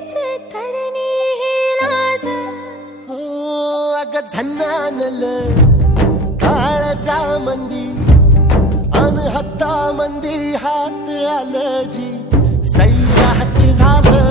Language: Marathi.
हीच तरणी ही लाज. हो अग झन्नानल काळजा मंदी अन हत्ता मंदी हात आलजी सैरा हट्ट झालं